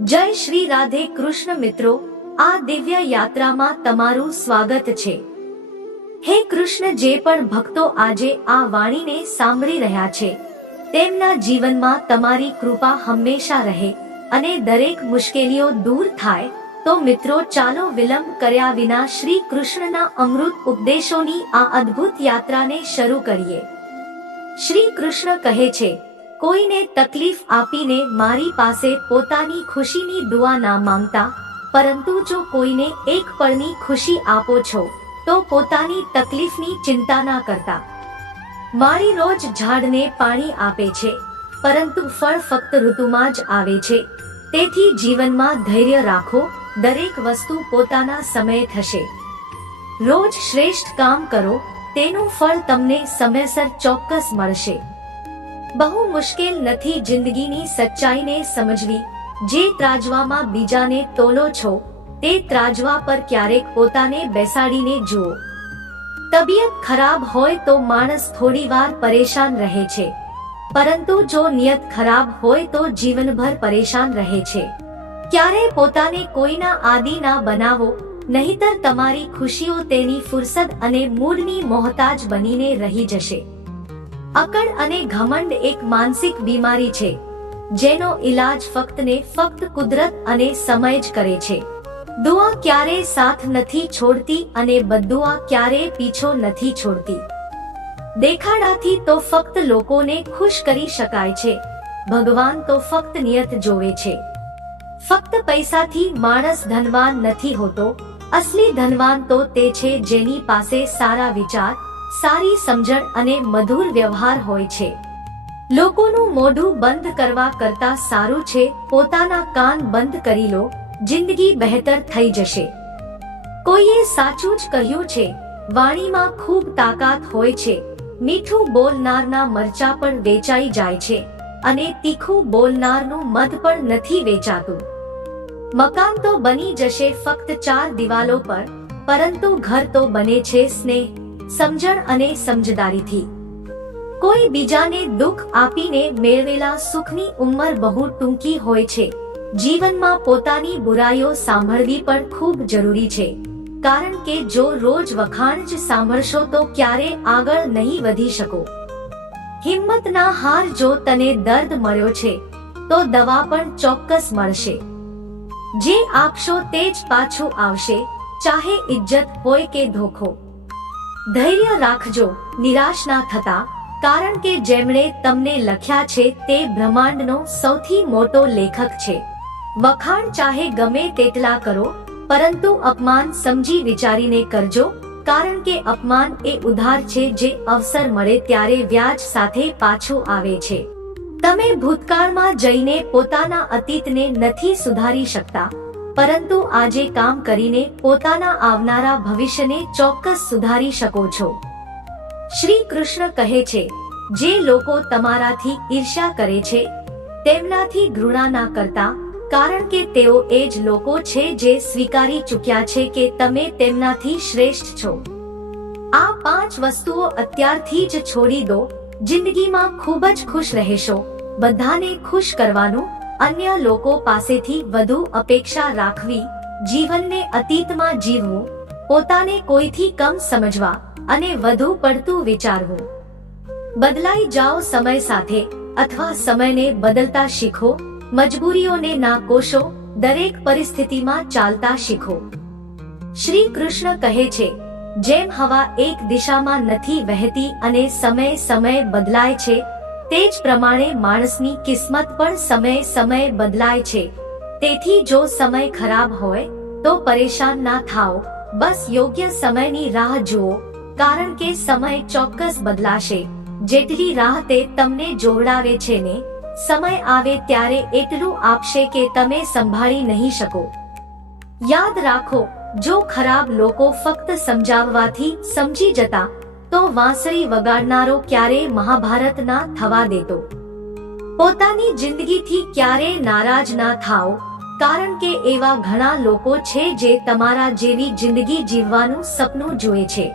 જય શ્રી રાધે કૃષ્ણ મિત્રો, આ દિવ્ય યાત્રામાં તમારું સ્વાગત છે। હે કૃષ્ણ, જે પણ ભક્તો આજે આ વાણીને સાંભળી રહ્યા છે તેમના જીવનમાં તમારી કૃપા હંમેશા રહે અને દરેક મુશ્કેલીઓ દૂર થાય। તો મિત્રો, ચાલો વિલંબ કર્યા વિના શ્રી કૃષ્ણના અમૃત ઉપદેશોની આ અદ્ભુત યાત્રાને શરૂ કરીએ। શ્રી કૃષ્ણ કહે છે, કોઈને તકલીફ આપીને મારી પાસે પોતાની ખુશીની દુઆ ના માંગતા, પરંતુ જો કોઈને એક પળની ખુશી આપો છો તો પોતાની તકલીફની ચિંતા ના કરતા। મારી રોજ ઝાડને પાણી આપે છે, પરંતુ ફળ ફક્ત ઋતુમાં જ આવે છે। તેથી જીવનમાં ધૈર્ય રાખો, દરેક વસ્તુ પોતાના સમયે થશે। રોજ શ્રેષ્ઠ કામ કરો, તેનું ફળ તમને સમયસર ચોક્કસ મળશે। બહુ મુશ્કેલ નથી જિંદગીની સચ્ચાઈને સમજવી। જે ત્રાજવામાં બીજાને તોલો છો તે ત્રાજવા પર ક્યારેક પોતાને બેસાડીને જુઓ। તબિયત ખરાબ હોય તો માણસ થોડીવાર પરેશાન રહે છે, પરંતુ જો નિયત ખરાબ હોય તો જીવનભર પરેશાન રહે છે। ક્યારેય પોતાને કોઈના આદી ના બનાવો, નહીતર તમારી ખુશીઓ તેની ફુરસદ અને મૂડની મોહતાજ બનીને રહી જશે। અકડ અને ઘમંડ એક માનસિક બીમારી છે, જેનો ઈલાજ ફક્ત ને ફક્ત કુદરત અને સમય જ કરે છે। દુઆ ક્યારેય સાથ નથી છોડતી અને બદ્દુઆ ક્યારેય પીછો નથી છોડતી। દેખાડાથી તો ફક્ત લોકોને ખુશ કરી શકાય છે, ભગવાન તો ફક્ત નિયત જોવે છે। ફક્ત પૈસાથી માણસ ધનવાન નથી હોતો, અસલી ધનવાન તો તે છે જેની પાસે સારા વિચાર, સારી સમજણ અને મધુર વ્યવહાર હોય છે। લોકોનું મોઢું બંધ કરવા કરતા સારું છે પોતાના કાન બંધ કરી લો, જિંદગી બહેતર થઈ જશે। કોઈએ સાચું જ કહ્યું છે, વાણીમાં ખૂબ તાકાત હોય છે। મીઠું બોલનારના મરચા પણ વેચાઈ જાય છે અને તીખું બોલનારનું મધ પણ નથી વેચાતું। મકાન તો બની જશે ફક્ત 4 દિવાલો પર, પરંતુ ઘર તો બને છે સ્નેહ, સમજણ અને સમજદારીથી। કોઈ બીજાને દુઃખ આપીને મેળવેલા સુખની ઉંમર બહુ ટૂંકી હોય છે। જીવનમાં પોતાની બુરાઈઓ સાંભળવી પણ ખૂબ જરૂરી છે, કારણ કે જો રોજ વખાણ જ સાંભળશો તો ક્યારે આગળ નહીં વધી શકો। હિંમત ના હાર, જો તને દર્દ મળ્યો છે તો દવા પણ ચોક્કસ મળશે। જે આપશો તે જ પાછું આવશે, ચાહે ઇજ્જત હોય કે ધોખો। ધૈર્ય રાખજો, નિરાશ ના થતા, કારણ કે જેમણે તમને લખ્યા છે તે બ્રહ્માંડનો સૌથી મોટો લેખક છે। વખાણ ચાહે ગમે તેટલા કરો, પરંતુ અપમાન સમજી વિચારીને કરજો, કારણ કે અપમાન એ ઉધાર છે જે અવસર મળે ત્યારે વ્યાજ સાથે પાછું આવે છે। તમે ભૂતકાળમાં જઈને પોતાના અતીતને નથી સુધારી શકતા, પરંતુ આજે કામ કરીને પોતાના આવનારા ભવિષ્યને ચોક્કસ સુધારી શકો છો। શ્રી કૃષ્ણ કહે છે, જે લોકો તમારાથી ઈર્ષ્યા કરે છે તેમનાથી ઘૃણા ના કરતા, કારણ કે તેઓ એ જ લોકો છે જે સ્વીકારી ચૂક્યા છે કે તમે તેમનાથી શ્રેષ્ઠ છો। આ 5 વસ્તુઓ અત્યારથી જ છોડી દો, જિંદગીમાં ખૂબ જ ખુશ રહેશો। બધાને ખુશ કરવાનું, અન્ય લોકો પાસેથી વધુ અપેક્ષા રાખવી, જીવનને અતીતમાં જીવવું, પોતાને કોઈથી કમ સમજવા અને વધુ પડતું વિચારવું। બદલાઈ જાઓ સમય સાથે, અથવા સમયને બદલતા શીખો। મજબૂરીઓને ના કોશો, દરેક પરિસ્થિતિમાં ચાલતા શીખો। શ્રી કૃષ્ણ કહે છે, જેમ હવા એક દિશામાં નથી વહેતી અને સમય સમયે બદલાય છે, તે જ પ્રમાણે માણસની કિસ્મત પણ સમયે સમયે બદલાય છે। તેથી જો સમય ખરાબ હોય તો પરેશાન ના થાઓ, બસ યોગ્ય સમયની રાહ જુઓ, કારણ કે સમય ચોક્કસ બદલાશે। જેટલી રાહ તે તમને જોવડાવે છે ને, સમય આવે ત્યારે એટલું આપશે કે તમે સંભાળી નહીં શકો। યાદ રાખો, જો ખરાબ લોકો ફક્ત સમજાવવાથી સમજી જતા તો વાંસળી વગાડનારો ક્યારેય મહાભારત ના થવા દેતો। પોતાની જિંદગીથી ક્યારેય નારાજ ના થાઓ, કારણ કે એવા ઘણા લોકો છે જે તમારા જેવી જિંદગી જીવવાનું સપનું જુએ છે।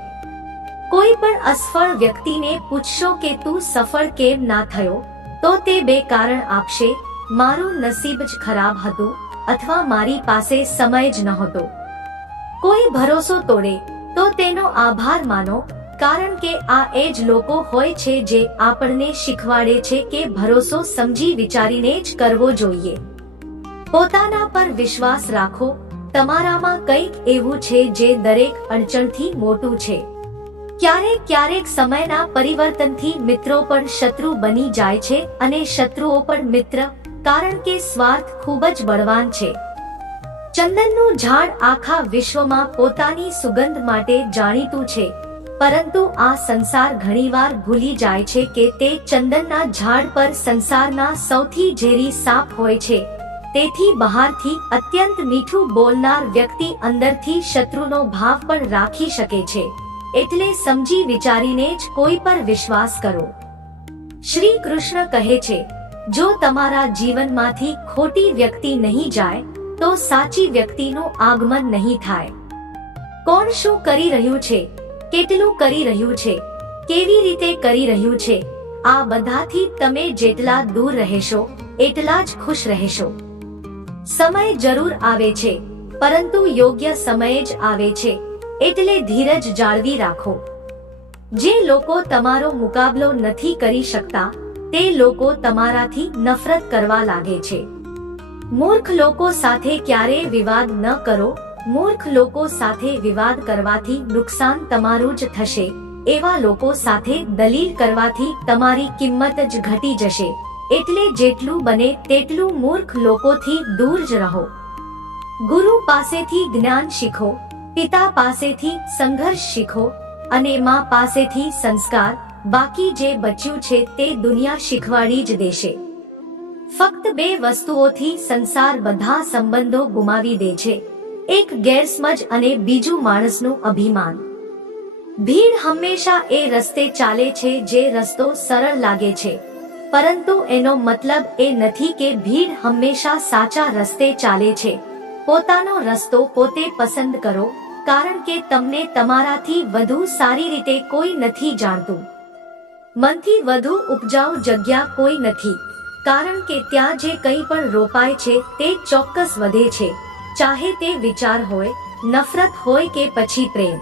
કોઈ પણ અસફળ વ્યક્તિને પૂછશો કે તું સફળ કેમ ના થયો, તો તે બે કારણ આપશે, મારું નસીબ જ ખરાબ હતું અથવા મારી પાસે સમય જ નહોતો. કોઈ ભરોસો તોડે તો તેનો આભાર માનો, કારણ કે આ એ જ લોકો હોય છે જે આપણને શીખવાડે છે કે ભરોસો સમજી વિચારીને જ કરવો જોઈએ. પોતાના પર વિશ્વાસ રાખો. તમારામાં કંઈક એવું છે જે દરેક અડચણથી મોટું છે. ક્યારેક સમયના પરિવર્તનથી મિત્રો પણ શત્રુ બની જાય છે અને શત્રુઓ પણ મિત્ર, કારણ કે સ્વાર્થ ખૂબ જ બળવાન છે. ચંદનનું ઝાડ આખા વિશ્વમાં પોતાની સુગંધ માટે જાણીતું છે, પરંતુ આ સંસાર ઘણીવાર ભૂલી જાય છે કે તે ચંદનના ઝાડ પર સંસારના સૌથી ઝેરી સાપ હોય છે. તેથી બહારથી અત્યંત મીઠું બોલનાર વ્યક્તિ અંદરથી શત્રુનો ભાવ પણ રાખી શકે છે. એટલે સમજી વિચારીને જ કોઈ પર વિશ્વાસ કરો. શ્રી કૃષ્ણ કહે છે, જો તમારા જીવનમાંથી ખોટી વ્યક્તિ નહીં જાય તો સાચી વ્યક્તિનું આગમન નહીં થાય. કોણ શું કરી રહ્યું છે, કેટલું કરી રહ્યું છે, કેવી રીતે કરી રહ્યું છે, આ બધાથી તમે જેટલા દૂર રહેશો એટલા જ ખુશ રહેશો. સમય જરૂર આવે છે, પરંતુ યોગ્ય સમયે જ આવે છે, એટલે ધીરજ જાળવી રાખો. જે લોકો તમારો મુકાબલો નથી કરી શકતા તે લોકો તમારાથી નફરત કરવા લાગે છે. મૂર્ખ લોકો સાથે ક્યારેય વિવાદ ન કરો. મૂર્ખ લોકો સાથે વિવાદ કરવાથી નુકસાન તમારું જ થશે. એવા લોકો સાથે દલીલ કરવાથી તમારી કિંમત જ ઘટી જશે. એટલે જેટલું બને તેટલું મૂર્ખ લોકોથી દૂર જ રહો. ગુરુ પાસેથી જ્ઞાન શીખો, પિતા પાસેથી સંઘર્ષ શીખો અને માં પાસેથી સંસ્કાર. બાકી જે બચ્યું છે તે દુનિયા શીખવાડી જ દેશે. ફક્ત બે વસ્તુઓથી સંસાર બધા સંબંધો ગુમાવી દે છે, એક ગેરસમજ અને બીજું માણસનું અભિમાન. ભીડ હંમેશા એ રસ્તે ચાલે છે જે રસ્તો સરળ લાગે છે, પરંતુ એનો મતલબ એ નથી કે ભીડ હંમેશા સાચા રસ્તે ચાલે છે. પોતાનો રસ્તો પોતે પસંદ કરો, કારણ કે તમને તમારાથી વધુ સારી રીતે કોઈ નથી જાણતું. મનથી વધુ ઉપજાઉ જગ્યા કોઈ નથી, કારણ કે ત્યાં જે કંઈ પણ રોપાય છે તે ચોક્કસ વધે છે, ચાહે તે વિચાર હોય, નફરત હોય કે પછી પ્રેમ.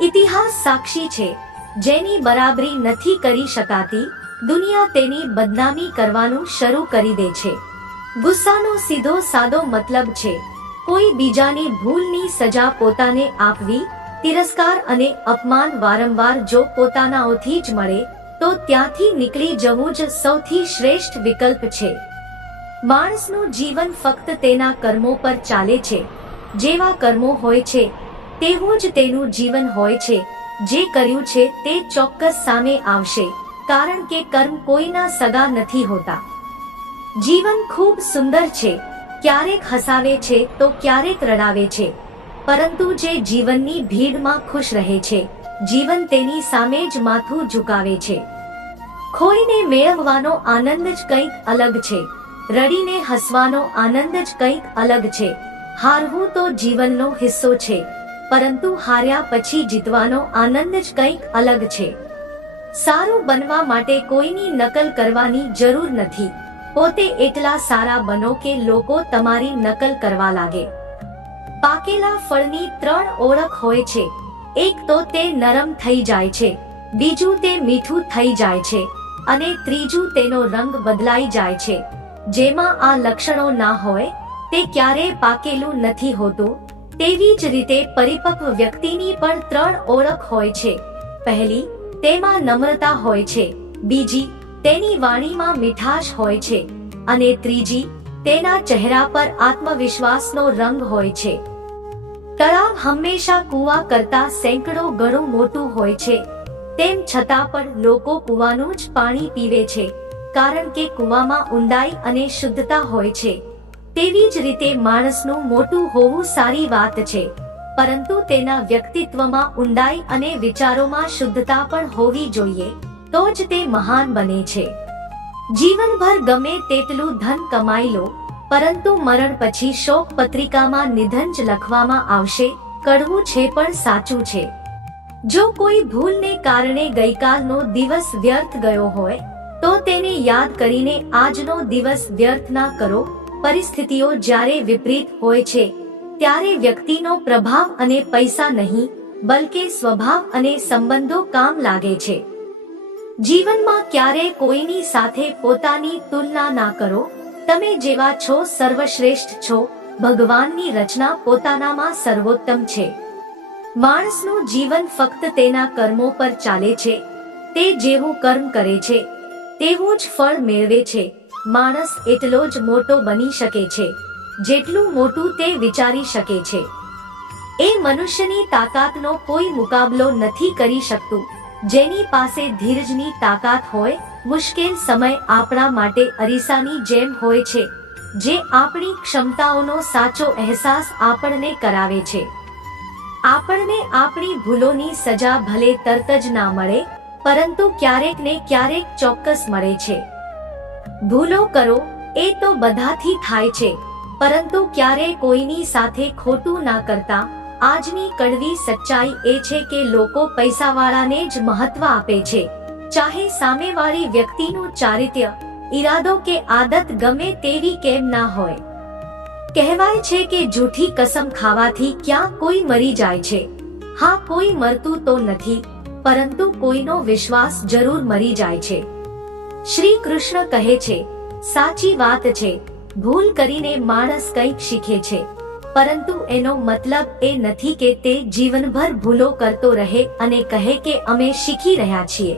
ઇતિહાસ સાક્ષી છે, જેની બરાબરી નથી કરી શકાતી દુનિયા તેની બદનામી કરવાનું શરૂ કરી દે છે. ગુસ્સાનો સીધો સાદો મતલબ છે કોઈ બીજાની ભૂલની સજા પોતાને આપવી. તિરસ્કાર અને અપમાન વારંવાર જો પોતાનાઓથી જ મળે તો ત્યાંથી નીકળી જવું જ સૌથી શ્રેષ્ઠ વિકલ્પ છે. માણસનું જીવન ફક્ત તેના કર્મો પર ચાલે છે. જેવા કર્મો હોય છે તેવું જ તેનું જીવન હોય છે. જે કર્યું છે તે ચોક્કસ સામે આવશે, કારણ કે કર્મ કોઈના સગા નથી હોતા. જીવન ખૂબ સુંદર છે, ક્યારેક હસાવે છે તો ક્યારેક રડાવે છે, પરંતુ જે જીવનની ભીડમાં ખુશ રહે છે, જીવન તેની સામે જ માથું ઝુકાવે છે. ખોઈને મેળવવાનો આનંદ જ કંઈક અલગ છે, રડીને હસવાનો આનંદ જ કંઈક અલગ છે. હારવું તો જીવનનો હિસ્સો છે, પરંતુ હાર્યા પછી જીતવાનો આનંદ જ કંઈક અલગ છે. સારું બનવા માટે કોઈની નકલ કરવાની જરૂર નથી. પોતે એટલા સારા બનો કે લોકો તમારી નકલ કરવા લાગે. પાકેલા ફળની ત્રણ ઓળખ હોય છે. એક તો તે નરમ થઈ જાય છે, બીજું તે મીઠું થઈ જાય છે અને ત્રીજું તેનો રંગ બદલાઈ જાય છે. જેમાં આ લક્ષણો ના હોય તે ક્યારેય પાકેલું નથી હોતું. તેવી જ રીતે પરિપક્વ વ્યક્તિની પણ ત્રણ ઓળખ હોય છે. પહેલી, તેમાં નમ્રતા હોય છે. બીજી, તેની વાણીમાં મીઠાશ હોય છે અને ત્રીજી, તેના ચહેરા પર આત્મવિશ્વાસનો રંગ હોય છે. તળાવ હંમેશા કૂવા કરતા સેંકડો ગણું મોટું હોય છે, તેમ છતાં પણ લોકો કૂવાનું જ પાણી પીવે છે, કારણ કે કૂવામાં ઊંડાઈ અને શુદ્ધતા હોય છે. તેવી જ રીતે માણસનું મોટું હોવું સારી વાત છે, પરંતુ તેના વ્યક્તિત્વમાં ઊંડાઈ અને વિચારોમાં શુદ્ધતા પણ હોવી જોઈએ, તો જ તે મહાન બને છે. જીવનભર ગમે તેટલું ધન કમાઈ લો, પરંતુ મરણ પછી શોક પત્રિકામાં નિધન જ લખવામાં આવશે. કડવું છે પણ સાચું છે. જો કોઈ ભૂલને કારણે ગઈકાલનો દિવસ વ્યર્થ ગયો હોય તો તેને યાદ કરીને આજનો દિવસ વ્યર્થ ના કરો, પરિસ્થિતિઓ જ્યારે વિપરીત હોય છે ત્યારે વ્યક્તિનો પ્રભાવ અને પૈસા નહીં બલકે સ્વભાવ અને સંબંધો કામ લાગે છે. જીવનમાં ક્યારેય કોઈની સાથે પોતાની તુલના ના કરો. તમે જેવા છો સર્વશ્રેષ્ઠ છો. ભગવાનની રચના પોતાનામાં સર્વોત્તમ છે. માણસનું જીવન ફક્ત તેના કર્મો પર ચાલે છે. તે જેવું કર્મ કરે છે તેવું જ ફળ મેળવે છે. માણસ એટલો જ મોટો બની શકે છે જેટલું મોટું તે વિચારી શકે છે. એ મનુષ્યની તાકાતનો કોઈ મુકાબલો નથી કરી શકતું. જેની પાસે ધીરજની તાકાત હોય. મુશ્કેલ સમય આપણા માટે અરીસાની જેમ હોય છે જે આપણી ક્ષમતાઓનો સાચો અહેસાસ આપણને કરાવે છે. આપણને આપણી ભૂલોની સજા ભલે તરત જ ના મળે પરંતુ ક્યારેક ને ક્યારેક ચોક્કસ મળે છે. ભૂલો કરો એ તો બધાથી થાય છે પરંતુ ક્યારેય કોઈની સાથે ખોટું ના કરતા. આજની કડવી સચ્ચાઈ એ છે કે લોકો પૈસાવાળાને જ મહત્વ આપે છે, ચાહે સામેવાળી વ્યક્તિનું ચારિત્ર્ય, ઈરાદો કે આદત ગમે તેવી કેમ ના હોય. કહેવાય છે કે જૂઠી કસમ ખાવાથી ક્યાં કોઈ મરી જાય છે. હા, કોઈ મરતું તો નથી પરંતુ કોઈનો વિશ્વાસ જરૂર મરી જાય છે. શ્રી કૃષ્ણ કહે છે, સાચી વાત છે, ભૂલ કરીને માણસ કંઈક શીખે છે પરંતુ એનો મતલબ એ નથી કે તે જીવનભર ભૂલો કરતો રહે અને કહે કે અમે શીખી રહ્યા છીએ.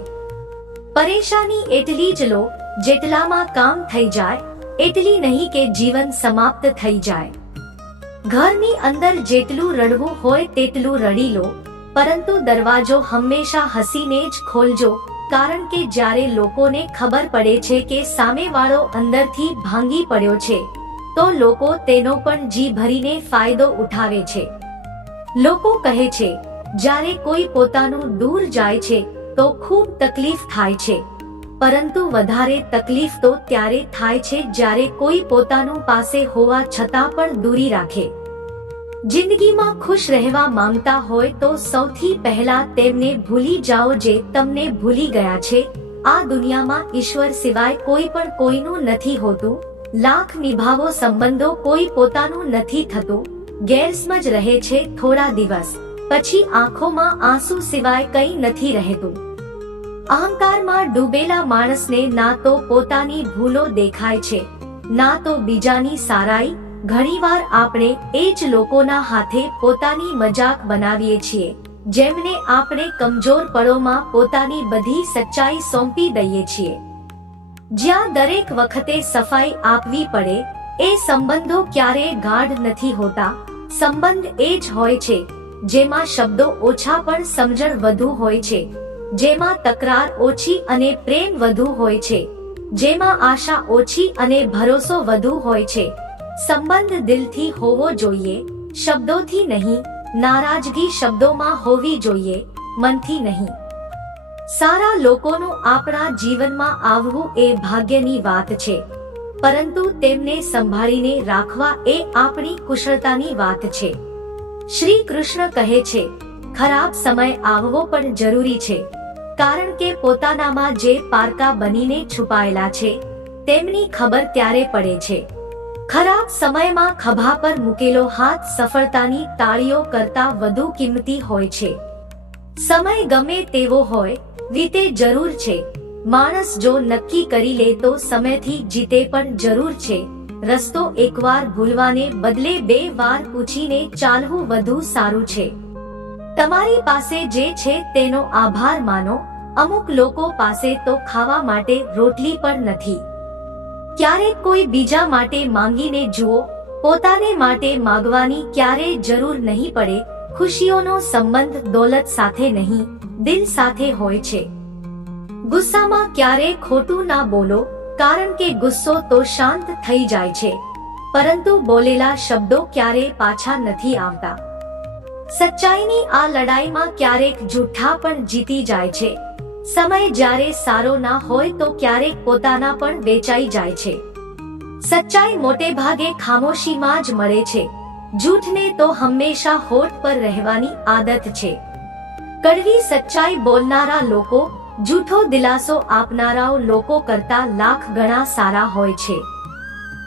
પરેશાની એટલી જ લો જેટલામાં કામ થઈ જાય, એટલી નહીં કે જીવન સમાપ્ત થઈ જાય. ઘરની અંદર જેટલું રડવું હોય તેટલું રડી લો પરંતુ દરવાજો હંમેશા હસીને જ ખોલજો, કારણ કે જ્યારે લોકોને ખબર પડે છે કે સામેવાળો અંદરથી ભાંગી પડ્યો છે તો લોકો તેનો પણ જી ભરીને ફાયદો ઉઠાવે છે. લોકો કહે છે જ્યારે કોઈ પોતાનું દૂર જાય છે તો ખૂબ તકલીફ થાય છે પરંતુ વધારે તકલીફ તો ત્યારે થાય છે જ્યારે કોઈ પોતાનું પાસે હોવા છતાં પણ દૂરી રાખે. જિંદગીમાં ખુશ રહેવા માંગતા હોય તો સૌથી પહેલા તેમને ભૂલી જાઓ જે તમને ભૂલી ગયા છે. આ દુનિયામાં ઈશ્વર સિવાય કોઈ પણ કોઈનું નથી હોતું. લાખ નિભાવો સંબંધો કોઈ પોતાનું નથી થતું. ગેરસમજ રહે છે થોડા દિવસ પછી આંખોમાં આંસુ સિવાય કંઈ નથી રહેતું. અહંકારમાં ડૂબેલા માણસને ના તો પોતાની ભૂલો દેખાય છે ના તો બીજાની સારાઈ. ઘણીવાર આપણે એ જ લોકોના હાથે પોતાની મજાક બનાવીએ છીએ જેમને આપણે કમજોર પળોમાં પોતાની બધી સચ્ચાઈ સોંપી દઈએ છીએ. જ્યાં દરેક વખતે સફાઈ આપવી પડે એ સંબંધો ક્યારેય ગાઢ નથી હોતા. સંબંધ એ જ હોય છે જેમાં શબ્દો ઓછા પણ સમજણ વધુ હોય છે, જેમાં તકરાર ઓછી અને પ્રેમ વધુ હોય છે, જેમાં આશા ઓછી અને ભરોસો વધુ હોય છે. સંબંધ દિલથી હોવો જોઈએ, શબ્દોથી નહીં. નારાજગી શબ્દોમાં હોવી જોઈએ, મનથી નહીં. સારા લોકોનું આપણા જીવનમાં આવવું એ ભાગ્યની વાત છે પરંતુ તેમને સંભાળીને રાખવા એ આપણી કુશળતાની વાત છે. શ્રી કૃષ્ણ કહે છે, ખરાબ સમય આવવો પણ જરૂરી છે કારણ કે પોતાનામાં જે પારકા બનીને છુપાયેલા છે તેમની ખબર ત્યારે પડે છે. ખરાબ સમયમાં ખભા પર મૂકેલો હાથ સફળતાની તાળીઓ કરતા વધુ કિંમતી હોય છે. સમય ગમે તેવો હોય, વીતે જરૂર છે. માણસ જો નક્કી કરી લે તો સમયથી જીતે પણ જરૂર છે. રસ્તો એકવાર ભૂલવાને બદલે 2 વાર પૂછીને ચાલવું વધુ સારું છે. તમારી પાસે જે છે તેનો આભાર માનો. અમુક લોકો પાસે તો ખાવા માટે રોટલી પણ નથી. ક્યારેક કોઈ બીજા માટે માંગીને જુઓ, પોતાને માટે માંગવાની ક્યારેય જરૂર નહીં પડે. ખુશીઓનો સંબંધ દોલત સાથે નહીં, દિલ સાથે હોય છે. ગુસ્સામાં ક્યારેય ખોટું ના બોલો કારણ કે ગુસ્સો તો શાંત થઈ જાય છે પરંતુ બોલેલા શબ્દો ક્યારેય પાછા નથી આવતા. સચ્ચાઈની આ લડાઈમાં ક્યારેક જૂઠા પણ જીતી જાય છે. સમય જ્યારે સારો ના હોય તો ક્યારેક પોતાના પણ વેચાઈ જાય છે. સચ્ચાઈ મોટે ભાગે ખામોશીમાં જ મળે છે. જૂઠને તો હંમેશા હોઠ પર રહેવાની આદત છે. કડવી સચ્ચાઈ બોલનારા લોકો જૂઠો દિલાસો આપનારાઓ લોકો કરતા લાખ ગણા સારા હોય છે.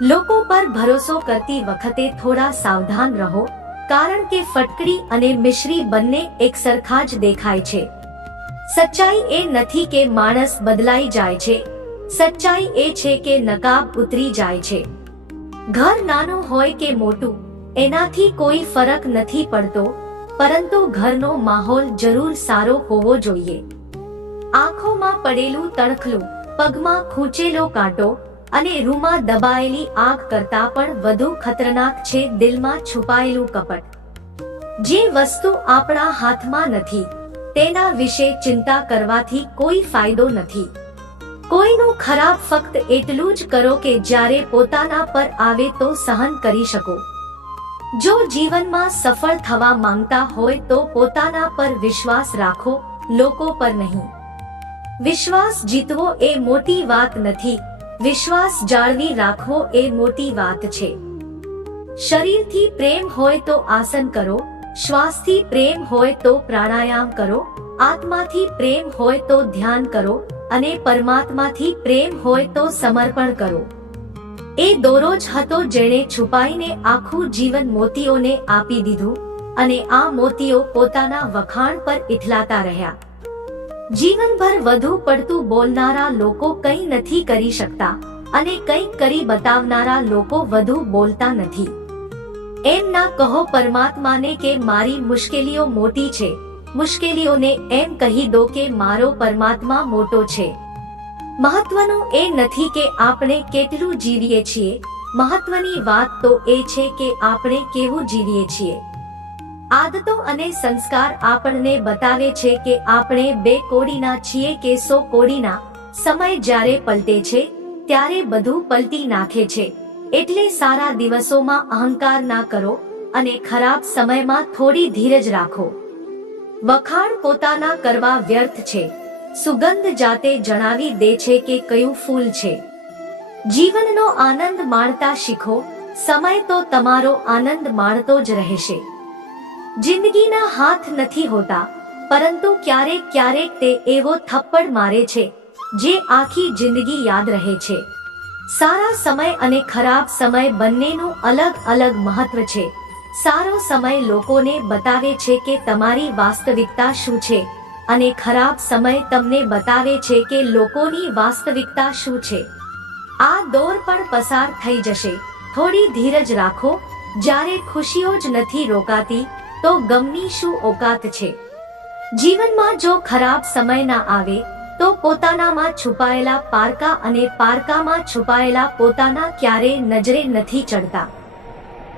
લોકો પર ભરોસો કરતી વખતે થોડા સાવધાન રહો, કારણ કે ફટકડી અને મિશ્રી બંને એક સરખા જ દેખાય છે. સચ્ચાઈ એ નથી કે માણસ બદલાઈ જાય છે, સચ્ચાઈ એ છે કે નકાબ ઉતરી જાય છે. ઘર નાનું હોય કે મોટું એનાથી કોઈ ફરક નથી પડતો, પરંતુ ઘરનો માહોલ જરૂર સારો હોવો જોઈએ. આંખોમાં પડેલું તણખલું, પગમાં ખૂંચેલો કાંટો અને રૂમાં દબાયેલી આગ કરતા પણ વધુ ખતરનાક છે દિલમાં છુપાયેલું કપટ. જે વસ્તુ આપણા હાથમાં નથી તેના વિશે ચિંતા કરવાથી કોઈ ફાયદો નથી. કોઈનું ખરાબ ફક્ત એટલું જ કરો કે જ્યારે પોતાના પર આવે તો સહન કરી શકો. જો જીવનમાં સફળ થવા માંગતા હોય તો પોતાના પર વિશ્વાસ રાખો, લોકો પર નહીં. વિશ્વાસ જીતવો એ મોટી વાત નથી, વિશ્વાસ જાળવી રાખવો એ મોટી વાત છે. શરીરથી પ્રેમ હોય તો આસન કરો, શ્વાસથી પ્રેમ હોય તો પ્રાણાયામ કરો, આત્માથી પ્રેમ હોય તો ધ્યાન કરો અને પરમાત્માથી પ્રેમ હોય તો સમર્પણ કરો. એ દોરો જ હતો જેણે છુપાઈને આખું જીવન મોતીઓને આપી દીધું, અને આ મોતીઓ પોતાના વખાણ પર ઇઠલાતા રહ્યા. જીવનભર વધુ પડતું બોલનારા લોકો કંઈ નથી કરી શકતા, અને કંઈક કરી બતાવનારા લોકો વધુ બોલતા નથી. એમ ના કહો પરમાત્માને કે મારી મુશ્કેલીઓ મોટી છે, મુશ્કેલીઓને એમ કહી દો કે મારો પરમાત્મા મોટો છે. મહત્વનું એ નથી કે આપણે કેટલું જીવીએ છીએ, મહત્વની વાત તો એ છે કે આપણે કેવું જીવીએ છીએ. આદતો અને સંસ્કાર આપણને બતાવે છે કે આપણે 2 કોડીના છીએ કે 100 કોડીના. સમય જ્યારે પલટે છે ત્યારે બધું પલટી નાખે છે. એટલે સારા દિવસોમાં અહંકાર ના કરો અને ખરાબ સમયમાં થોડી ધીરજ રાખો. વખાણ પોતાના કરવા વ્યર્થ છે, સુગંધ જાતે જણાવી દે છે કે કયું ફૂલ છે. જીવનનો આનંદ માણતા શીખો, સમય તો તમારો આનંદ માણતો જ રહેશે. જિંદગીના હાથ નથી હોતા, પરંતુ ક્યારેક ક્યારેક તે એવો થપ્પડ મારે છે જે આખી જિંદગી યાદ રહે છે. સારા સમય અને ખરાબ સમય બંનેનું અલગ અલગ મહત્વ છે. સારો સમય લોકોને બતાવે છે કે તમારી વાસ્તવિકતા શું છે, અને ખરાબ સમય તમને બતાવે છે કે લોકોની વાસ્તવિકતા શું છે. આ દોર પણ પસાર થઈ જશે, થોડી ધીરજ રાખો. જ્યારે ખુશીઓ જ નથી રોકાતી તો ગમની શું ઓકાત છે. જીવનમાં જો ખરાબ સમય ના આવે તો પોતાનામાં છુપાયેલા પારકા અને પારકામાં છુપાયેલા પોતાના ક્યારે નજરે નથી ચડતા.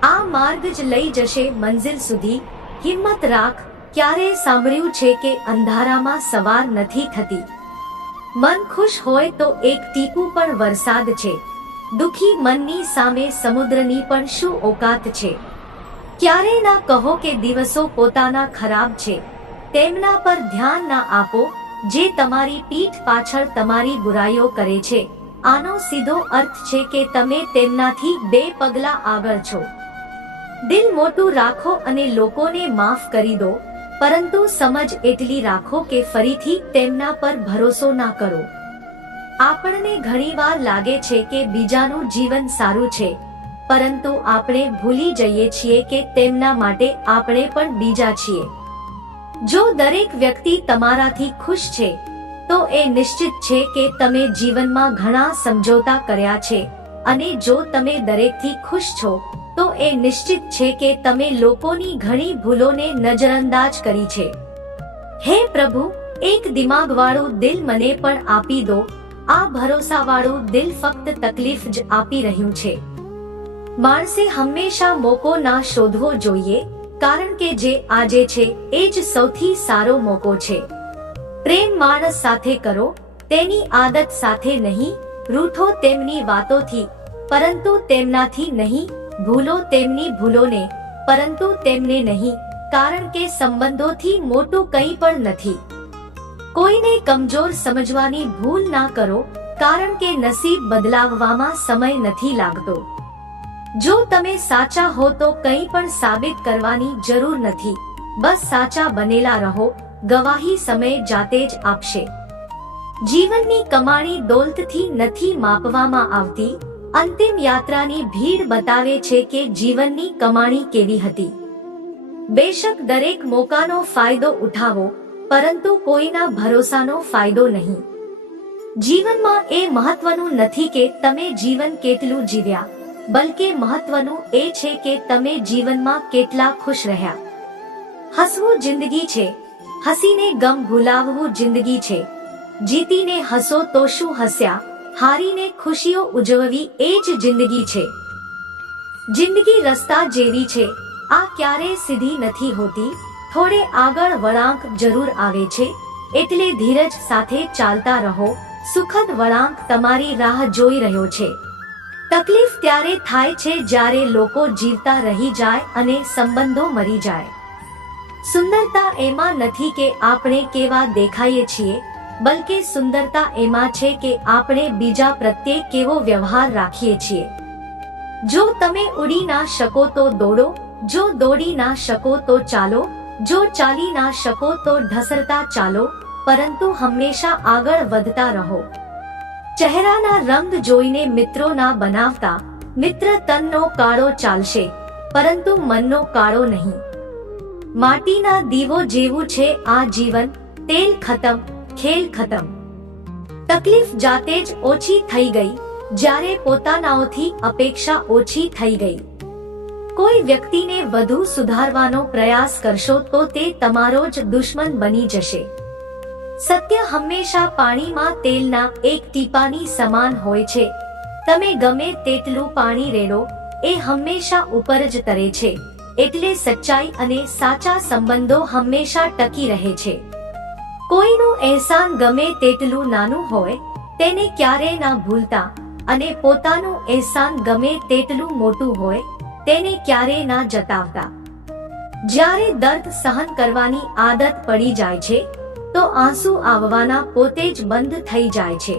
આ માર્ગ જ લઈ જશે મંઝિલ સુધી. હિંમત રાખ. ક્યારે સાંભળ્યું છે કે અંધારામાં સવાર નથી થતી? મન ખુશ હોય તો એક ટીપું પણ વરસાદ છે. દુખી મનની સામે સમુદ્રની પણ શું ઓકાત છે. ક્યારે ના કહો કે દિવસો પોતાના ખરાબ છે. તેમના પર ધ્યાન ના આપો જે તમારી પીઠ પાછળ તમારી બુરાઈઓ કરે છે. આનો સીધો અર્થ છે કે તમે તેમનાથી 2 પગલા આગળ છો. દિલ મોટું રાખો અને લોકોને માફ કરી દો, પરંતુ સમજ એટલી રાખો કે ફરીથી તેમના પર ભરોસો ના કરો. આપણને ઘણીવાર લાગે છે કે બીજાનું જીવન સારું છે, પરંતુ આપણે ભૂલી જઈએ છીએ કે તેમના માટે આપણે પણ બીજા છીએ. જો દરેક વ્યક્તિ તમારાથી ખુશ છે તો એ નિશ્ચિત છે કે તમે જીવનમાં ઘણા સમજોતા કર્યા છે, અને જો તમે દરેકથી ખુશ છો તો એ નિશ્ચિત છે કે તમે લોકોની ઘણી ભૂલોને નજરઅંદાજ કરી છે. હે પ્રભુ, એક દિમાગવાળું દિલ મને પણ આપી દો. આ ભરોસાવાળું દિલ ફક્ત તકલીફ જ આપી રહ્યું છે. માણસે હંમેશા મોકો ના શોધવો જોઈએ, કારણ કે જે આજે છે એ જ સૌથી સારો મોકો છે. પ્રેમ માણસ સાથે કરો, તેની આદત સાથે નહીં. રૂઠો તેમની વાતોથી, પરંતુ તેમનાથી નહીં. ભૂલો તેમની ભૂલોને, પરંતુ તેમને નહીં, કારણ કે સંબંધોથી મોટું કંઈ પણ નથી. કોઈને કમજોર સમજવાની ભૂલ ના કરો, કારણ કે નસીબ બદલાવવામાં સમય નથી લાગતો. જો તમે સાચા હો તો કંઈ પણ સાબિત કરવાની જરૂર નથી. બસ સાચા બનેલા રહો. ગવાહી સમય જાતે જ આપશે. જીવનની કમાણી દોલતથી નથી માપવામાં આવતી, અંતિમ યાત્રાની ભીડ બતાવે છે કે જીવનની કમાણી કેવી હતી. બેશક દરેક મોકાનો ફાયદો ઉઠાવો, પરંતુ કોઈના ભરોસાનો ફાયદો નહીં. જીવનમાં એ મહત્વનું નથી કે તમે જીવન કેટલું જીવ્યા, બલકે મહત્વનું એ છે કે તમે જીવનમાં કેટલા ખુશ રહ્યા. હસવું જિંદગી છે, હસીને ગમ ભૂલાવવું જિંદગી છે. જીતીને હસો તો શું હસ્યા, હારીને ખુશીઓ ઉજવવી એ જ જિંદગી છે. જિંદગી રસ્તા જેવી છે, આ ક્યારેય સીધી નથી હોતી. થોડે આગળ વળાંક જરૂર આવે છે, એટલે ધીરજ સાથે ચાલતા રહો. સુખદ વળાંક તમારી રાહ જોઈ રહ્યો છે. તકલીફ ત્યારે થાય છે જ્યારે લોકો જીવતા રહી જાય અને સંબંધો મરી જાય. સુંદરતા એમાં નથી કે આપણે કેવા દેખાઈએ છીએ, બલકે સુંદરતા એમાં છે કે આપણે બીજા પ્રત્યે કેવો વ્યવહાર રાખીએ છીએ. જો તમે ઉડી ના શકો તો દોડો, જો દોડી ના શકો તો ચાલો, જો ચાલી ના શકો તો ઢસરતા ચાલો, પરંતુ હંમેશા આગળ વધતા રહો. ચહેરાના રંગ જોઈને મિત્રો ના બનાવતા. મિત્ર તનનો કાળો ચાલશે, પરંતુ મનનો કાળો નહીં. માટીના દીવો જેવું છે આ જીવન, તેલ ખતમ, ખેલ ખતમ. તકલીફ જાતે જ ઓછી થઈ ગઈ જ્યારે પોતાનાઓથી અપેક્ષા ઓછી થઈ ગઈ. કોઈ વ્યક્તિને વધુ સુધારવાનો પ્રયાસ કરશો તો તે તમારો જ દુશ્મન બની જશે. સત્ય હંમેશા પાણીમાં તેલના એક ટીપાની સમાન હોય છે. તમે ગમે તેટલું પાણી રેડો, એ હંમેશા ઉપર જ તરે છે. એટલે સચ્ચાઈ અને સાચા સંબંધો હંમેશા ટકી રહે છે. કોઈનું અહેસાન ગમે તેટલું નાનું હોય તેને ક્યારેય ના ભૂલતા, અને પોતાનું અહેસાન ગમે તેટલું મોટું હોય તેને ક્યારેય ના જતાવતા. જ્યારે દર્દ સહન કરવાની આદત પડી જાય છે તો આંસુ આવવાના પોતે જ બંધ થઈ જાય છે.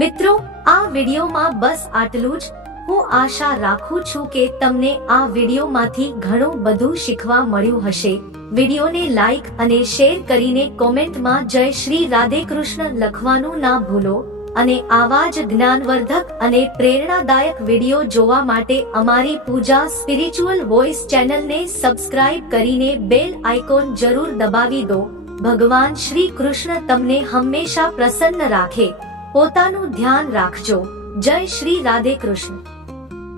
મિત્રો, આ વિડીયોમાં બસ આટલું જ. હું આશા રાખું છું કે તમને આ વિડીયોમાંથી ઘણું બધું શીખવા મળ્યું હશે. વિડીયોને લાઈક અને શેર કરીને કોમેન્ટમાં જય શ્રી રાધે કૃષ્ણ લખવાનું ના ભૂલો. અને આવા જ જ્ઞાનવર્ધક અને પ્રેરણાદાયક વિડીયો જોવા માટે અમારી પૂજા સ્પિરિચ્યુઅલ વોઇસ ચેનલને સબસ્ક્રાઇબ કરીને બેલ આઇકોન જરૂર દબાવી દો. ભગવાન શ્રી કૃષ્ણ તમને હંમેશા પ્રસન્ન રાખે. પોતાનું ધ્યાન રાખજો. જય શ્રી રાધે કૃષ્ણ.